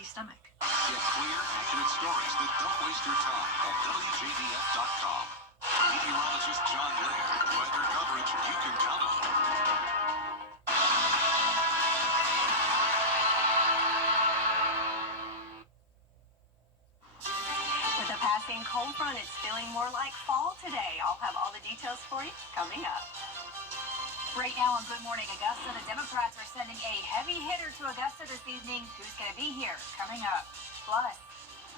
empty stomach. Get clear, accurate stories that don't waste your time at WJBF.com. Meteorologist John Laird, weather coverage you can count on. With a passing cold front, it's feeling more like fall today. I'll have all the details for you coming up. Right now on Good Morning Augusta, the Democrats are sending a heavy hitter to Augusta this evening. Who's going to be here? Coming up. Plus,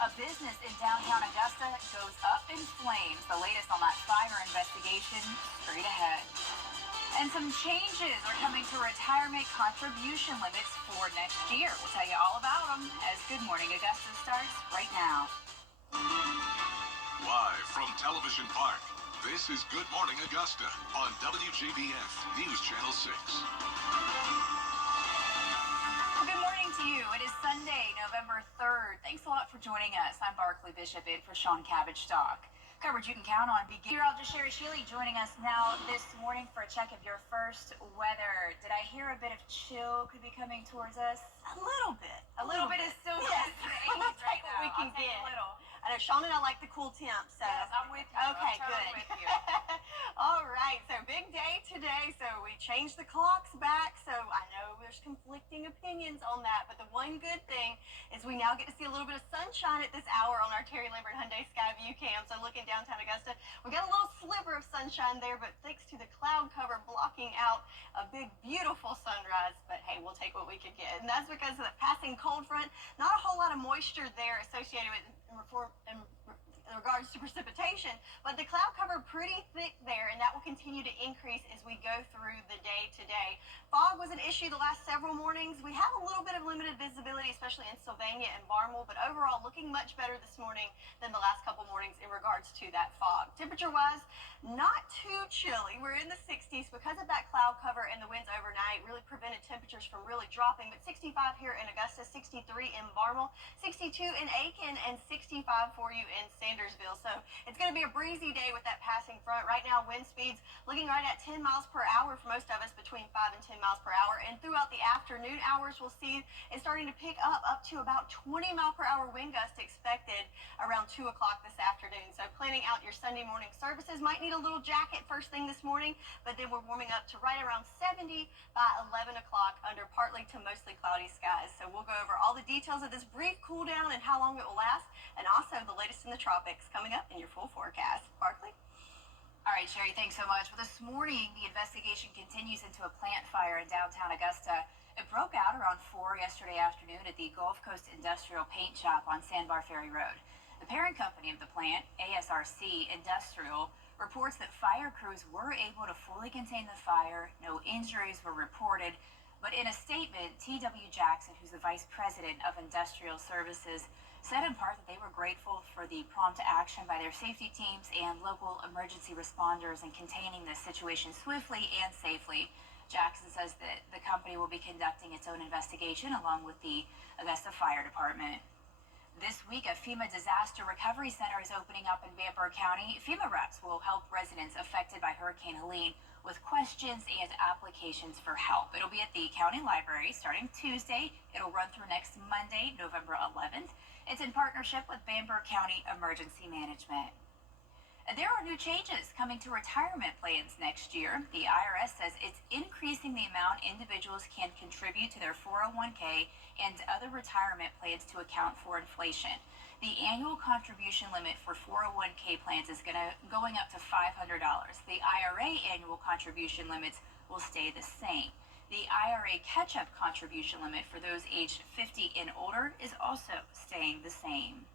a business in downtown Augusta goes up in flames. The latest on that fire investigation straight ahead. And some changes are coming to retirement contribution limits for next year. We'll tell you all about them as Good Morning Augusta starts right now. Live from Television Park, this is Good Morning Augusta on WJBF News Channel 6. Well, good morning to you. It is Sunday, November 3rd. Thanks a lot for joining us. I'm Barkley Bishop in for Sean Cabbage-Stock. Coverage you can count on. Meteorologist Sherry Sheely joining us now this morning for a check of your first weather. Did I hear a bit of chill could be coming towards us? A little bit. A little bit is still Yes. right now. We can I'll take get a little. I know Sean and I like the cool temp, so. Yes, I'm with you. Okay, I'm totally good. with you. All right, so big day today. So we changed the clocks back. So I know there's conflicting opinions on that, but the one good thing is we now get to see a little bit of sunshine at this hour on our Terry Lambert Hyundai Sky View Cam. So looking downtown Augusta, we got a little sliver of sunshine there, but thanks to the cloud cover blocking out a big, beautiful sunrise. But hey, we'll take what we can get, and that's because of the passing cold front. Not a whole lot of moisture there associated with in regards to precipitation, but the cloud cover pretty thick there, and that will continue to increase as we go through the day today. Fog was an issue the last several mornings. We have a little bit of limited visibility, especially in Sylvania and Barnwell, but overall looking much better this morning than the last couple mornings in regards to that fog. Temperature-wise, not too chilly. We're in the 60s because of that cloud cover, and the winds overnight really prevented temperatures from really dropping, but 65 here in Augusta, 63 in Barnwell, 62 in Aiken, and 65 for you in Sandersville. So it's going to be a breezy day with that passing front. Right now, wind speeds looking right at 10 miles per hour for most of us, between 5 and 10 miles per hour. And throughout the afternoon hours, we'll see it starting to pick up to about 20 mile per hour wind gusts expected around 2 o'clock this afternoon. So planning out your Sunday morning services, might need a little jacket first thing this morning, but then we're warming up to right around 70 by 11 o'clock under partly to mostly cloudy skies. So we'll go over all the details of this brief cool down and how long it will last, and also the latest in the tropics coming up in your full forecast. Barkley? All right, Sherry, thanks so much. Well, this morning, the investigation continues into a plant fire in downtown Augusta. It broke out around 4 yesterday afternoon at the Gulf Coast Industrial Paint Shop on Sandbar Ferry Road. The parent company of the plant, ASRC Industrial, reports that fire crews were able to fully contain the fire. No injuries were reported. But in a statement, T.W. Jackson, who's the vice president of Industrial Services, said in part that they were grateful for the prompt action by their safety teams and local emergency responders in containing this situation swiftly and safely. Jackson says that the company will be conducting its own investigation along with the Augusta Fire Department. This week, a FEMA Disaster Recovery Center is opening up in Van Buren County. FEMA reps will help residents affected by Hurricane Helene with questions and applications for help. It'll be at the county library starting Tuesday. It'll run through next Monday, November 11th. It's in partnership with Van Buren County Emergency Management. There are new changes coming to retirement plans next year. The IRS says it's increasing the amount individuals can contribute to their 401k and other retirement plans to account for inflation. The annual contribution limit for 401k plans is going up to $500. The IRA annual contribution limits will stay the same. The IRA catch-up contribution limit for those aged 50 and older is also staying the same.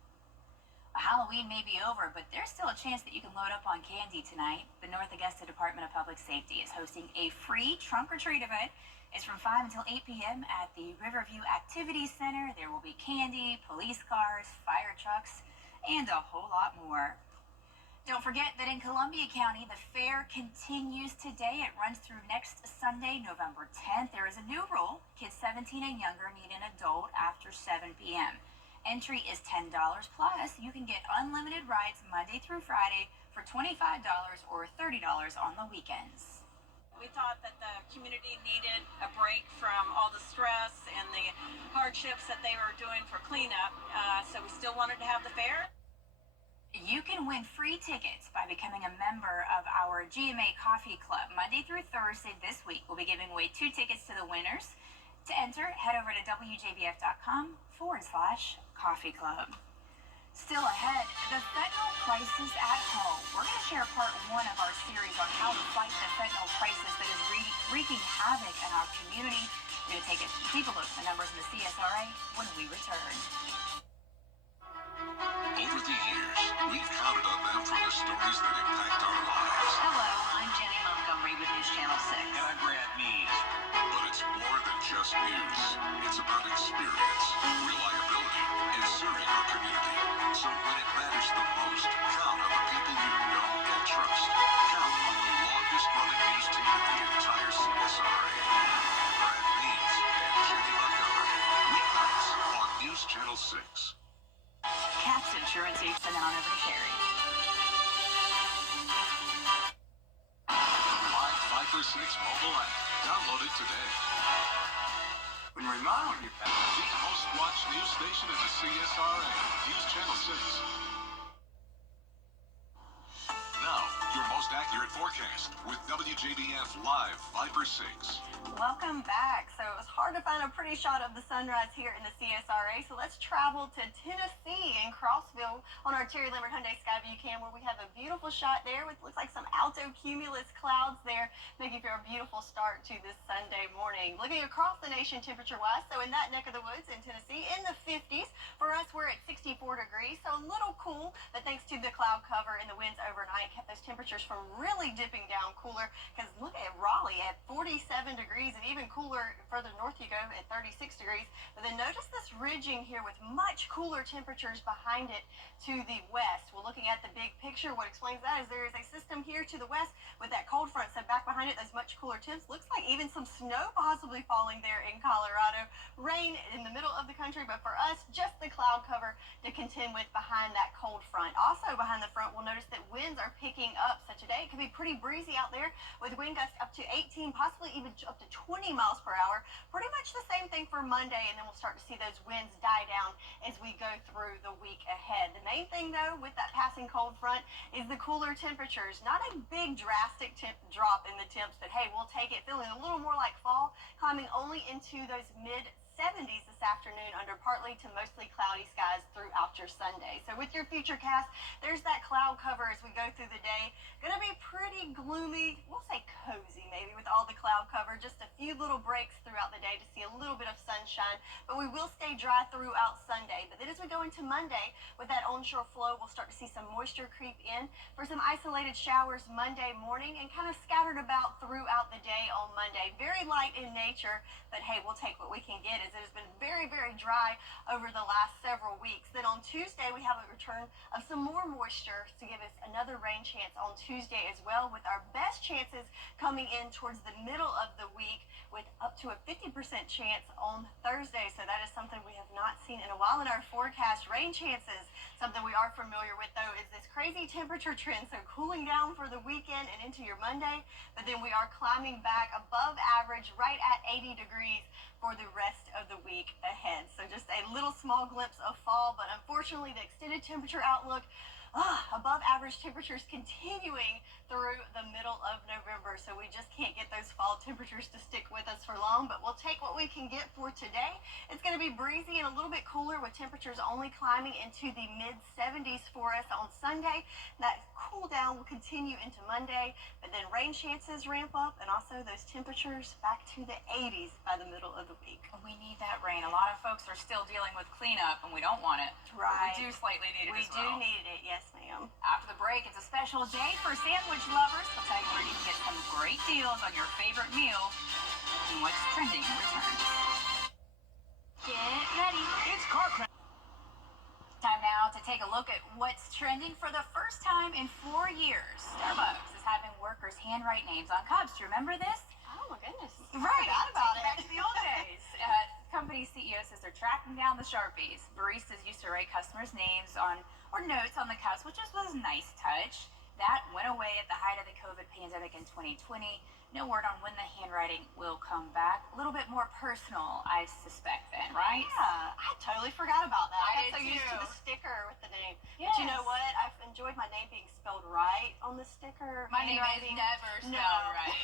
Halloween may be over, but there's still a chance that you can load up on candy tonight. The North Augusta Department of Public Safety is hosting a free trunk-or-treat event. It's from 5 until 8 p.m. at the Riverview Activities Center. There will be candy, police cars, fire trucks, and a whole lot more. Don't forget that in Columbia County, the fair continues today. It runs through next Sunday, November 10th. There is a new rule. Kids 17 and younger need an adult after 7 p.m. Entry is $10 plus. You can get unlimited rides Monday through Friday for $25 or $30 on the weekends. We thought that the community needed a break from all the stress and the hardships that they were doing for cleanup, so we still wanted to have the fair. You can win free tickets by becoming a member of our GMA Coffee Club. Monday through Thursday this week, we'll be giving away 2 tickets to the winners. To enter, head over to WJBF.com/coffee club. Still ahead, the fentanyl crisis at home. We're going to share part 1 of our series on how to fight the fentanyl crisis that is wreaking havoc in our community. We're going to take a deeper look at the numbers in the CSRA when we return. Over the years, we've counted on them for the stories that impact our lives. Hello, I'm Jenny Montgomery with News Channel 6. And I'm Brad Mead. But it's more than just news. It's about experience, reliability, and serving our community. So when it matters the most, count on the people you know and trust. Count on the longest-running news team in the entire CSRA. Brad Mead and Jenny Montgomery. Weeknights on News Channel 6. Cat's Insurance takes the noun over to Carrie. Live 5 for 6 mobile app. Download it today. When you're remodeling your pet, The most watched news station in the CSRA. News Channel 6. Now, your most accurate forecast with WJBF Live 5 for 6. Welcome back. So it was hard to find a pretty shot of the sunrise here in the CSRA. So let's travel to Tennessee in Crossville on our Terry Lambert Hyundai Skyview cam, where we have a beautiful shot there with looks like some alto cumulus clouds there, making for a beautiful start to this Sunday morning. Looking across the nation temperature-wise, so in that neck of the woods in Tennessee, in the 50s. For us, we're at 64 degrees, so a little cool, but thanks to the cloud cover and the winds overnight, kept those temperatures from really dipping down cooler. Because look at Raleigh at 47 degrees, and even cooler further north you go at 36 degrees. But then notice this ridging here with much cooler temperatures behind it to the west. Well, looking at the big picture, what explains that is there is a system here to the west with that cold front. So back behind it, those much cooler temps. Looks like even some snow possibly falling there in Colorado. Rain in the middle of the country, but for us, just the cloud cover to contend with behind that cold front. Also behind the front, we'll notice that winds are picking up. So today it could be pretty breezy out there with wind gusts up to 18, possibly even up to 20 miles per hour. Pretty much the same thing for Monday, and then we'll start to see those winds die down as we go through the week ahead. The main thing, though, with that passing cold front is the cooler temperatures. Not a big drastic drop in the temps, but hey, we'll take it. Feeling a little more like fall, climbing only into those mid-70s this afternoon under partly to mostly cloudy skies throughout your Sunday. So with your futurecast, there's that cloud cover as we go through the day. Going to be pretty gloomy, we'll say cozy maybe, with all the cloud cover. Just a few little breaks throughout the day to see a little bit of sunshine, but we will stay dry throughout Sunday. But then as we go into Monday, with that onshore flow, we'll start to see some moisture creep in for some isolated showers Monday morning and kind of scattered about throughout the day on Monday. Very light in nature, but hey, we'll take what we can get as it has been very, very dry over the last several weeks. Then on Tuesday, we have a return of some more moisture to give us another rain chance on Tuesday as well, with our best chances coming in towards the middle of the week with up to a 50% chance on Thursday. So that is something we have not seen in a while in our forecast. Rain chances, something we are familiar with though, is this crazy temperature trend. So cooling down for the weekend and into your Monday, but then we are climbing back above average right at 80 degrees for the rest of the week ahead. So just a little small glimpse of fall, but unfortunately the extended temperature outlook, above average temperatures continuing through the middle of November. So we just can't get those fall temperatures to stick with us for long, but we'll take what we can get for today. It's going to be breezy and a little bit cooler with temperatures only climbing into the mid-70s for us on Sunday. That cool down will continue into Monday, but then rain chances ramp up and also those temperatures back to the 80s by the middle of the week. We need that rain. A lot of folks are still dealing with cleanup, and we don't want it. Right. We do slightly need it We as well. do need it, yes ma'am. After the break, it's a special day for sandwich lovers. We'll tell you where you can get some great deals on your favorite meal and what's trending returns. Get ready. it's car crash. Time now to take a look at what's trending for the first time in 4 years. Starbucks is having workers handwrite names on cups. Do you remember this? Oh my goodness. Right. I forgot about it. Back to the old days. Company CEO says they're tracking down the Sharpies. Baristas used to write customers' names on or notes on the cups, which was a nice touch. That went away at the height of the COVID pandemic in 2020. No word on when the handwriting will come back. A little bit more personal, I suspect then, right? Yeah, I totally forgot about that. I got so did used to too. the sticker with the name. Yes. But you know what? I've enjoyed my name being spelled right on the sticker. My name is Handwriting. never spelled right.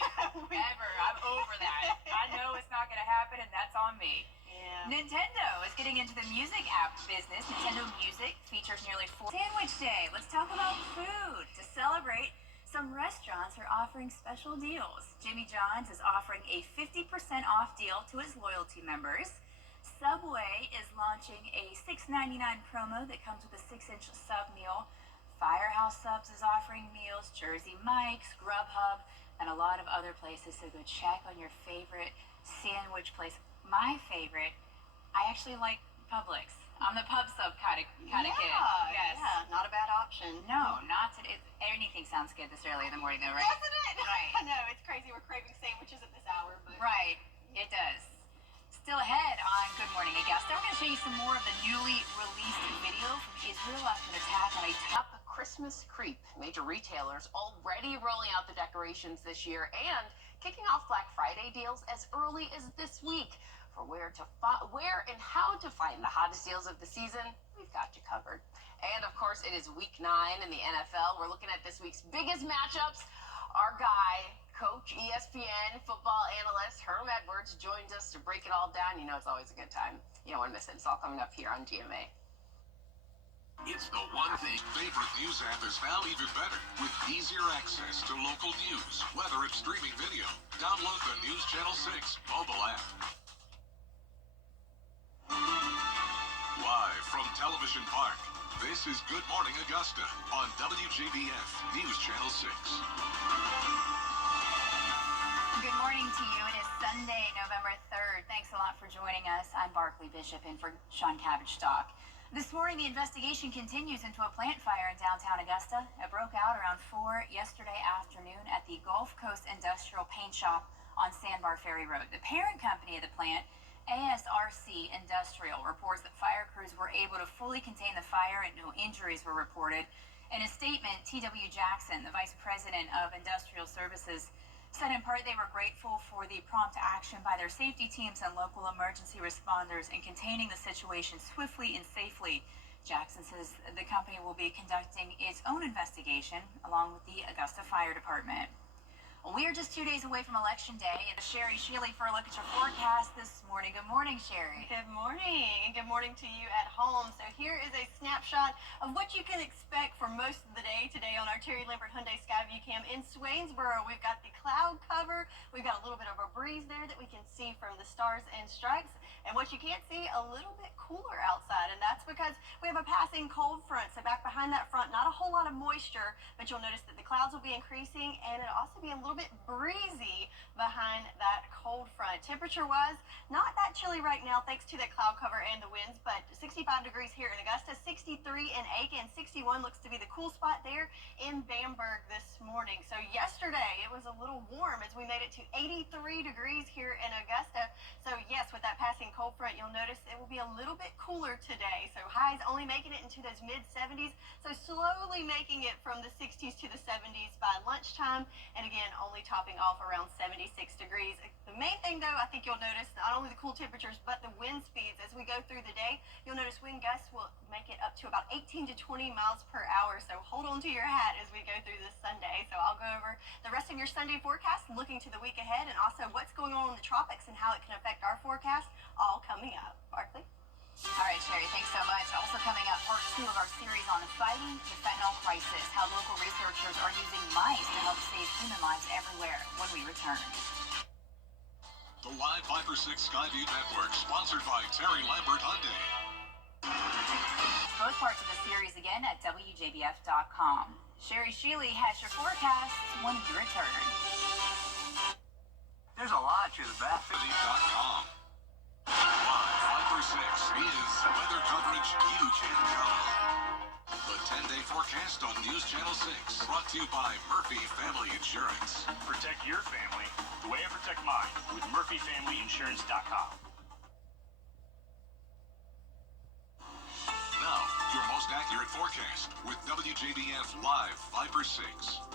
Ever. I'm over that. I know it's not going to happen, and that's on me. Yeah. Nintendo is getting into the music app business. Nintendo Music features nearly 4 Sandwich Day. Let's talk about food. To celebrate, some restaurants are offering special deals. Jimmy John's is offering a 50% off deal to its loyalty members. Subway is launching a $6.99 promo that comes with a 6-inch sub meal. Firehouse Subs is offering meals, Jersey Mike's, Grubhub, and a lot of other places. So go check on your favorite sandwich place. My favorite, I actually like Publix. I'm the pub sub kind of kid. Yes. Yeah, not a bad option. No, not today. Anything sounds good this early in the morning, though, right? Doesn't it? Right. I know, it's crazy. We're craving sandwiches at this hour, but Right. It does. Still ahead on Good Morning Augusta, we're going to show you some more of the newly released video from Israel after an attack on a Up a Christmas creep. Major retailers already rolling out the decorations this year and kicking off Black Friday deals as early as this week. For where and how to find the hottest deals of the season, we've got you covered. And of course, it is week 9 in the NFL. We're looking at this week's biggest matchups. Our guy, Coach ESPN football analyst Herm Edwards, joins us to break it all down. You know it's always a good time. You don't want to miss it. It's all coming up here on GMA. It's the one thing favorite news app is now even better. With easier access to local news, whether it's streaming video. Download the News Channel 6 mobile app. Live from Television Park, this is Good Morning Augusta on WJBF News Channel 6. Good morning to you. It is Sunday, November 3rd. Thanks a lot for joining us. I'm Barkley Bishop in for Sean Cabbage-Stock. This morning, the investigation continues into a plant fire in downtown Augusta. It broke out around 4 yesterday afternoon at the Gulf Coast Industrial Paint Shop on Sandbar Ferry Road. The parent company of the plant, ASRC Industrial, reports that fire crews were able to fully contain the fire and no injuries were reported. In a statement, T.W. Jackson, the Vice President of Industrial Services, said in part they were grateful for the prompt action by their safety teams and local emergency responders in containing the situation swiftly and safely. Jackson says the company will be conducting its own investigation along with the Augusta Fire Department. We are just 2 days away from Election Day, and Sherry Shealy for a look at your forecast this morning. Good morning, Sherry. Good morning, and good morning to you at home. So here is a snapshot of what you can expect for most of the day today on our Terry Lambert Hyundai Skyview Cam in Swainsboro. We've got the cloud cover. We've got a little bit of a breeze there that we can see from the stars and stripes. And what you can't see, a little bit cooler outside, and that's because we have a passing cold front. So back behind that front, not a whole lot of moisture, but you'll notice that the clouds will be increasing, and it'll also be a little bit breezy behind that cold front. Temperature-wise, not that chilly right now thanks to the cloud cover and the winds, but 65 degrees here in Augusta, 63 in Aiken, 61 looks to be the cool spot there in Bamberg this morning. So yesterday, it was a little warm as we made it to 83 degrees here in Augusta. So yes, with that passing cold front, you'll notice it will be a little bit cooler today. So highs only making it into those mid-70s. So slowly making it from the 60s to the 70s by lunchtime. And again, only topping off around 76 degrees. The main thing though, I think you'll notice not only the cool temperatures, but the wind speeds as we go through the day. You'll notice wind gusts will make it up to about 18 to 20 miles per hour. So hold on to your hat as we go through this Sunday. So I'll go over the rest of your Sunday forecast, looking to the week ahead, and also what's going on in the tropics and how it can affect our forecast, all coming up. Barkley? All right, Sherry, thanks so much. Also coming up, part 2 of our series on fighting the fentanyl crisis, how local researchers are using mice to help save human lives everywhere when we return. The Live 5 or 6 Skyview Network, sponsored by Terry Lambert Hyundai. Both parts of the series again at WJBF.com. Sherry Shealy has your forecast when we return. There's a lot to the back. City.com. Live 5 or 6 is weather coverage you can count on. The 10-day forecast on News Channel 6, brought to you by Murphy Family Insurance. Protect your family the way I protect mine with MurphyFamilyInsurance.com. Now, your most accurate Accurate forecast with WJBF Live 5 for 6.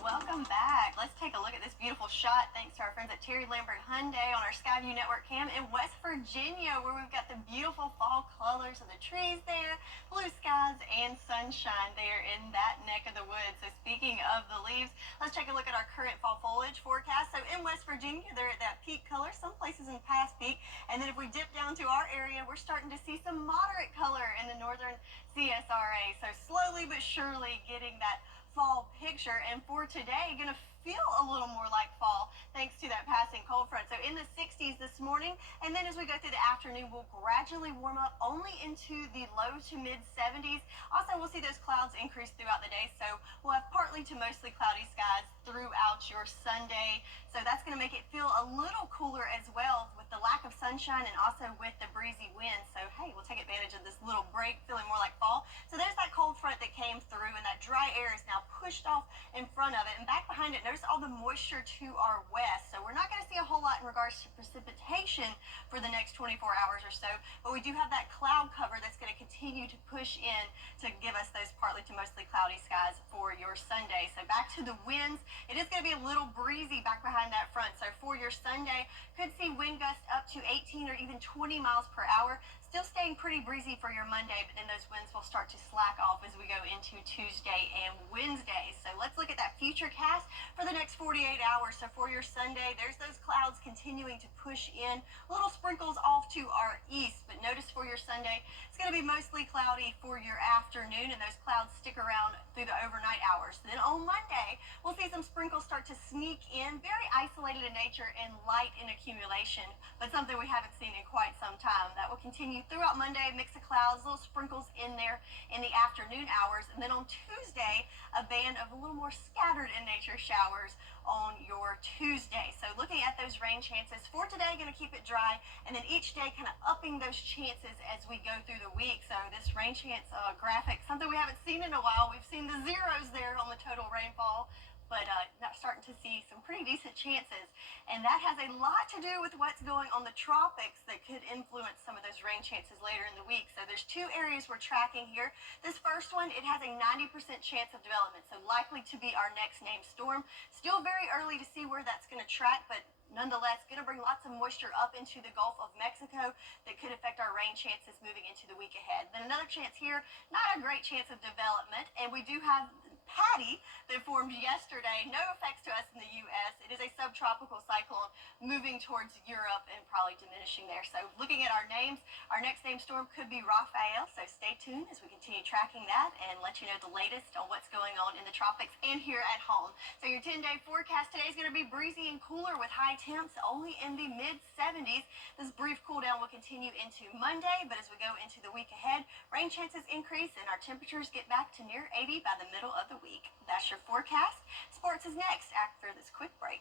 Welcome back. Let's take a look at this beautiful shot thanks to our friends at Terry Lambert Hyundai on our Skyview Network cam in West Virginia, where we've got the beautiful fall colors of the trees there, blue skies, and sunshine there in that neck of the woods. So speaking of the leaves, let's take a look at our current fall foliage forecast. So in West Virginia, they're at that peak color, some places in past peak. And then if we dip down to our area, we're starting to see some moderate color in the northern CSRA. So slowly but surely getting that fall picture, and for today gonna feel a little more like fall thanks to that passing cold front. So in the 60s this morning, and then as we go through the afternoon, we'll gradually warm up only into the low to mid 70s. Also, we'll see those clouds increase throughout the day, so we'll have partly to mostly cloudy skies throughout your Sunday. So that's going to make it feel a little cooler as well with the lack of sunshine and also with the breezy wind. So hey, we'll take advantage of this little break, feeling more like fall. So there's that cold front that came through, and that dry air is now pushed off in front of it, and back behind it, notice all the moisture to our west. So we're not going to see a whole lot in regards to precipitation for the next 24 hours or so, but we do have that cloud cover that's going to continue to push in to give us those partly to mostly cloudy skies for your Sunday. So back to the winds, it is going to be a little breezy back behind that front. So for your Sunday, could see wind gusts up to 18 or even 20 miles per hour. Still staying pretty breezy for your Monday, but then those winds will start to slack off as we go into Tuesday and Wednesday. So let's look at that future cast for the next 48 hours. So for your Sunday, there's those clouds continuing to push in, little sprinkles off to our east, but notice for your Sunday, it's going to be mostly cloudy for your afternoon, and those clouds stick around through the overnight hours. Then on Monday, we'll see some sprinkles start to sneak in, very isolated in nature and light in accumulation, but something we haven't seen in quite some time. That will continue throughout Monday, mix of clouds, little sprinkles in there in the afternoon hours, and then on Tuesday, a band of a little more scattered in nature showers on your Tuesday. So looking at those rain chances for today, going to keep it dry, and then each day kind of upping those chances as we go through the week. So this rain chance graphic, something we haven't seen in a while. We've seen the zeros there on the total rainfall, but not starting to see some pretty decent chances. And that has a lot to do with what's going on the tropics that could influence some of those rain chances later in the week. So there's two areas we're tracking here. This first one, it has a 90% chance of development, so likely to be our next named storm. Still very early to see where that's going to track, but nonetheless, going to bring lots of moisture up into the Gulf of Mexico that could affect our rain chances moving into the week ahead. Then another chance here, not a great chance of development, and we do have Patty that formed yesterday. No effects to us in the U.S. It is a subtropical cyclone moving towards Europe and probably diminishing there. So looking at our names, our next named storm could be Raphael. So stay tuned as we continue tracking that and let you know the latest on what's going on in the tropics and here at home. So your 10-day forecast today is going to be breezy and cooler with high temps only in the mid-70s. This brief cool down will continue into Monday, but as we go into the week ahead, rain chances increase and our temperatures get back to near 80 by the middle of the week. That's your forecast. Sports is next after this quick break.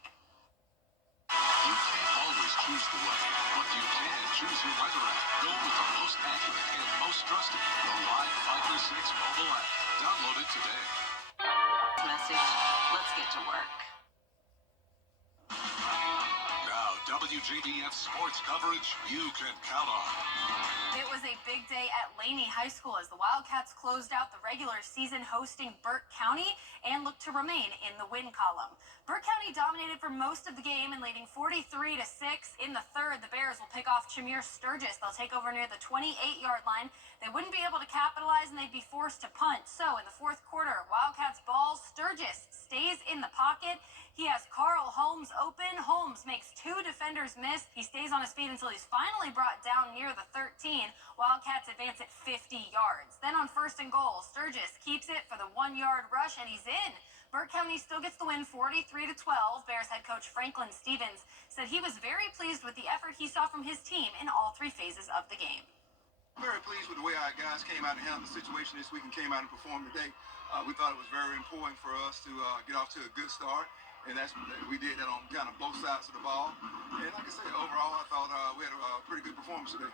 You can't always choose the way, but you can choose your weather app. Go with the most accurate and most trusted, the Live 5 for 6 mobile app. Download it today. Message. Let's get to work. Now, WJBF sports coverage you can count on. It was a big day at Laney High School as the Wildcats closed out the regular season hosting Burke County and looked to remain in the win column. Burke County dominated for most of the game and leading 43-6. In the third, the Bears will pick off Chimere Sturgis. They'll take over near the 28-yard line. They wouldn't be able to capitalize and they'd be forced to punt. So in the fourth quarter, Wildcats ball, Sturgis stays in the pocket. He has Carl Holmes open. Holmes makes two defenders miss. He stays on his feet until he's finally brought down near the 13. Wildcats advance at 50 yards. Then on first and goal, Sturgis keeps it for the 1-yard rush, and he's in. Burke County still gets the win 43-12. Bears head coach Franklin Stevens said he was very pleased with the effort he saw from his team in all three phases of the game. Very pleased with the way our guys came out and handled the situation this week and came out and performed today. We thought it was very important for us to get off to a good start. And we did that on kind of both sides of the ball. And like I said, overall, I thought we had a pretty good performance today.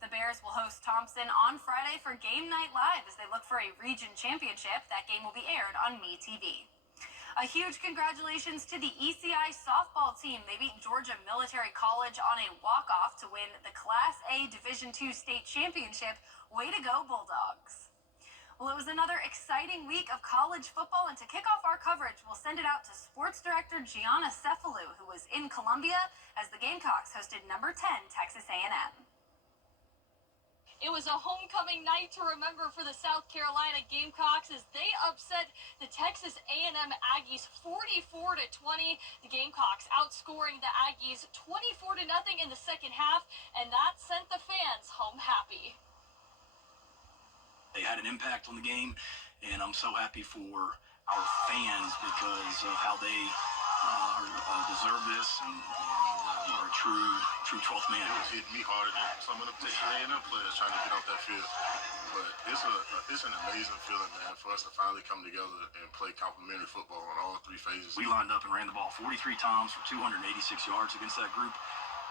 The Bears will host Thompson on Friday for Game Night Live as they look for a region championship. That game will be aired on MeTV. A huge congratulations to the ECI softball team. They beat Georgia Military College on a walk-off to win the Class A Division II state championship. Way to go, Bulldogs. Well, it was another exciting week of college football, and to kick off our coverage, we'll send it out to sports director Gianna Cephalou, who was in Columbia as the Gamecocks hosted number 10 Texas A&M. It was a homecoming night to remember for the South Carolina Gamecocks as they upset the Texas A&M Aggies 44-20. The Gamecocks outscoring the Aggies 24-0 in the second half, and that sent the fans home happy. They had an impact on the game, and I'm so happy for our fans because of how they deserve this and are a true 12th man. It was hitting me harder than some of the Texas A&M players trying to get off that field. But it's an amazing feeling, man, for us to finally come together and play complimentary football on all three phases. We lined up and ran the ball 43 times for 286 yards against that group.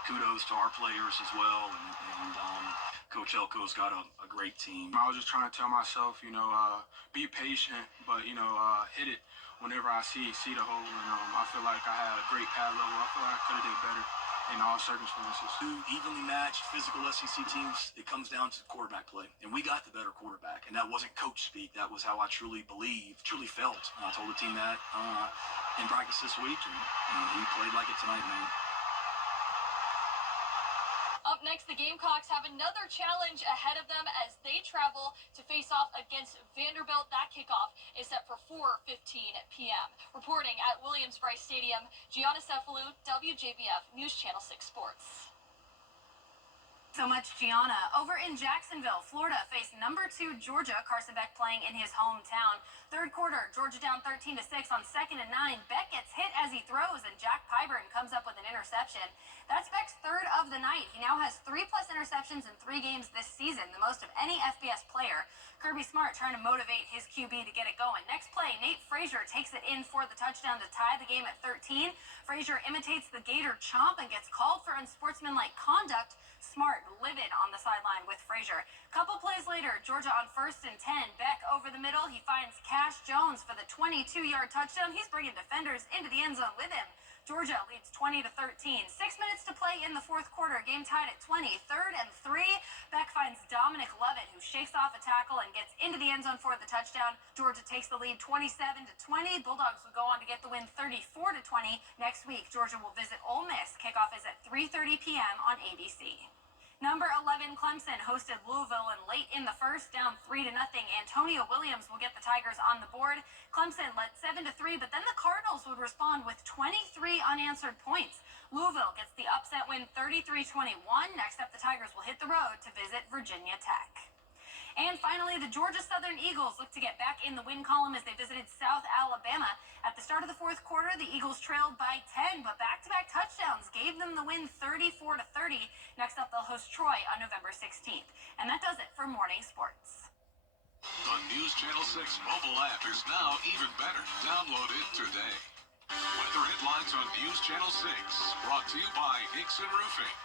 Kudos to our players as well, and Coach Elko's got a great team. I was just trying to tell myself, be patient, but, hit it whenever I see the hole. And I feel like I had a great pad level. I feel like I could have did better in all circumstances. Two evenly matched physical SEC teams, it comes down to quarterback play. And we got the better quarterback. And that wasn't coach speak. That was how I truly felt. I told the team that in practice this week, and he played like it tonight, man. Up next, the Gamecocks have another challenge ahead of them as they travel to face off against Vanderbilt. That kickoff is set for 4:15 p.m. Reporting at Williams-Brice Stadium, Gianna Cephalou, WJBF News Channel 6 Sports. So much, Gianna. Over in Jacksonville, Florida faced number 2 Georgia. Carson Beck playing in his hometown. Third quarter, Georgia down 13-6 on 2nd and 9. Beck gets hit as he throws, and Jack Pyburn comes up with an interception. That's Beck's third of the night. He now has 3+ interceptions in 3 games this season, the most of any FBS player. Kirby Smart trying to motivate his QB to get it going. Next play, Nate Frazier takes it in for the touchdown to tie the game at 13. Frazier imitates the Gator chomp and gets called for unsportsmanlike conduct. Smart livid on the sideline with Frazier. Couple plays later, Georgia on 1st and 10. Beck over the middle. He finds Cash Jones for the 22-yard touchdown. He's bringing defenders into the end zone with him. Georgia leads 20-13. 6 minutes to play in the fourth quarter. Game tied at 20. 3rd and 3. Beck finds Dominic Lovett, who shakes off a tackle and gets into the end zone for the touchdown. Georgia takes the lead 27-20. Bulldogs will go on to get the win 34-20. Next week, Georgia will visit Ole Miss. Kickoff is at 3:30 p.m. on ABC. Number 11, Clemson hosted Louisville, and late in the first, down 3-0. Antonio Williams will get the Tigers on the board. Clemson led 7-3, but then the Cardinals would respond with 23 unanswered points. Louisville gets the upset win 33-21. Next up, the Tigers will hit the road to visit Virginia Tech. And finally, the Georgia Southern Eagles look to get back in the win column as they visited South Alabama. At the start of the fourth quarter, the Eagles trailed by 10, but back-to-back touchdowns gave them the win 34-30. Next up, they'll host Troy on November 16th. And that does it for Morning Sports. The News Channel 6 mobile app is now even better. Download it today. Weather headlines on News Channel 6, brought to you by Nixon Roofing.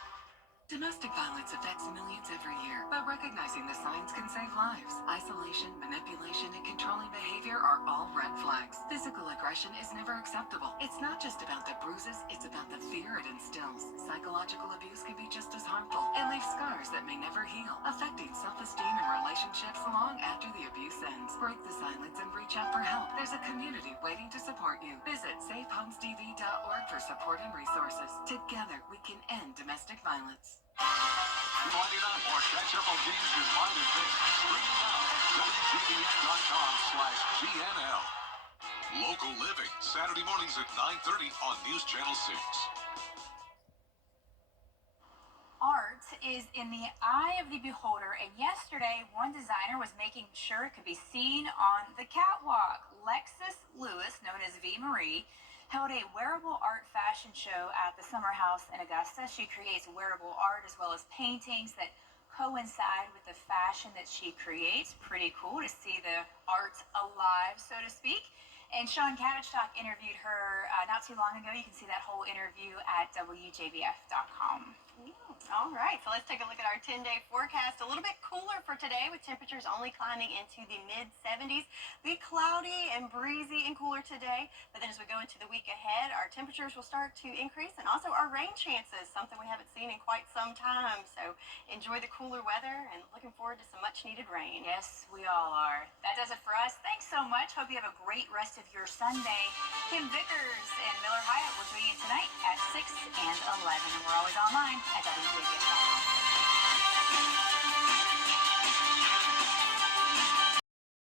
Domestic violence affects millions every year, but recognizing the signs can save lives. Isolation, manipulation, and controlling behavior are all red flags. Physical aggression is never acceptable. It's not just about the bruises, it's about the fear it instills. Psychological abuse can be just as harmful and leave scars that may never heal, affecting self-esteem and relationships long after the abuse ends. Break the silence and reach out for help. There's a community waiting to support you. Visit safehomestv.org for support and resources. Together, we can end domestic violence. Find it out or catch up on games you might have missed. Streaming now at WJBF.com/GNL. Local Living, Saturday mornings at 9:30 on News Channel 6. Art is in the eye of the beholder, and yesterday one designer was making sure it could be seen on the catwalk. Lexus Lewis, known as V. Marie, held a wearable art fashion show at the Summer House in Augusta. She creates wearable art as well as paintings that coincide with the fashion that she creates. Pretty cool to see the art alive, so to speak. And Sean Cabbage interviewed her not too long ago. You can see that whole interview at WJBF.com. Ooh. All right, so let's take a look at our 10-day forecast. A little bit cooler for today with temperatures only climbing into the mid-70s. Be cloudy and breezy and cooler today, but then as we go into the week ahead, our temperatures will start to increase and also our rain chances, something we haven't seen in quite some time. So enjoy the cooler weather and looking forward to some much-needed rain. Yes, we all are. That does it for us. Thanks so much. Hope you have a great rest of your Sunday. Kim Vickers and Miller Hyatt will join you tonight at 6 and 11. And we're always online at WJBF.